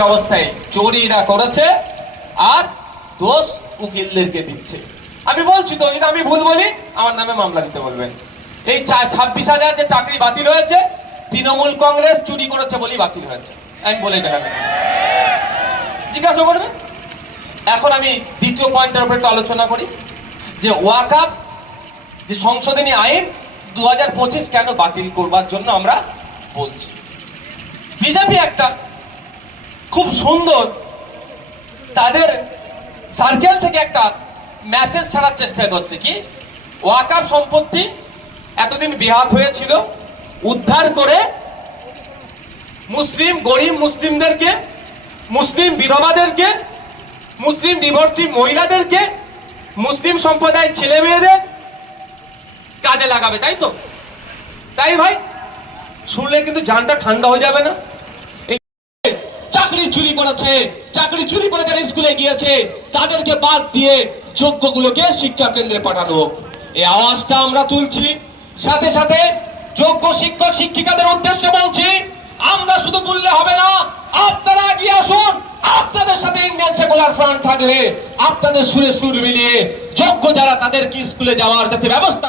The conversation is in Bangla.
অবস্থায় চোরিরা করেছে আর দোষ উকিলদেরকে দিচ্ছে। আমি বলছি তো আমি ভুল বলি, আমার নামে মামলা দিতে বলবেন। এই ছাব্বিশ হাজার যে চাকরি বাতিল হয়েছে, তৃণমূল কংগ্রেস চুরি করেছে বলেই বাতিল হয়েছে। আমি বলে দিলাম জিজ্ঞাসা করবে এখন আমি দ্বিতীয় পয়েন্টের উপর একটু আলোচনা করি। যে ওয়াকাপ যে সংশোধনী আইন দু হাজার পঁচিশ কেন বাতিল করবার জন্য আমরা বলছি। বিজেপি একটা খুব সুন্দর। তাদের সার্কেল থেকে একটা মেসেজ ছাড়ার চেষ্টা করছে। কি? ওয়াকাপ সম্পত্তি এতদিন বিহাত হয়েছিল, উদ্ধার করে মুসলিম, গরিব মুসলিমদেরকে, মুসলিম বিধবাদেরকে, মুসলিম ডিভোর্সি মহিলাদেরকে, মুসলিম সম্প্রদায়ের ছেলে মেয়েদের কাজে লাগাবে, তাই তো? তাই ভাই, শুনলে কিন্তু জানটা ঠান্ডা হয়ে যাবে না? চুরি করেছে, চাকরি চুরি করে যারা স্কুলে গিয়েছে, তাদেরকে বাদ দিয়ে যোগ্যগুলোকে শিক্ষা কেন্দ্রে পাঠানো হোক। এই আওয়াজটা আমরা তুলছি। সাথে সাথে যোগ্য শিক্ষক শিক্ষিকাদের উদ্দেশ্যে বলছি, আমরা শুধু তুললে হবে না, আপনারা এগিয়ে আসুন, আপনাদের সাথে ইন্ডিয়ান সেকুলার ফ্রন্ট থাকবে। আপনাদের সুরে সুর মিলিয়ে যোগ্য যারা তাদেরকে স্কুলে যাওয়ার যাতে ব্যবস্থা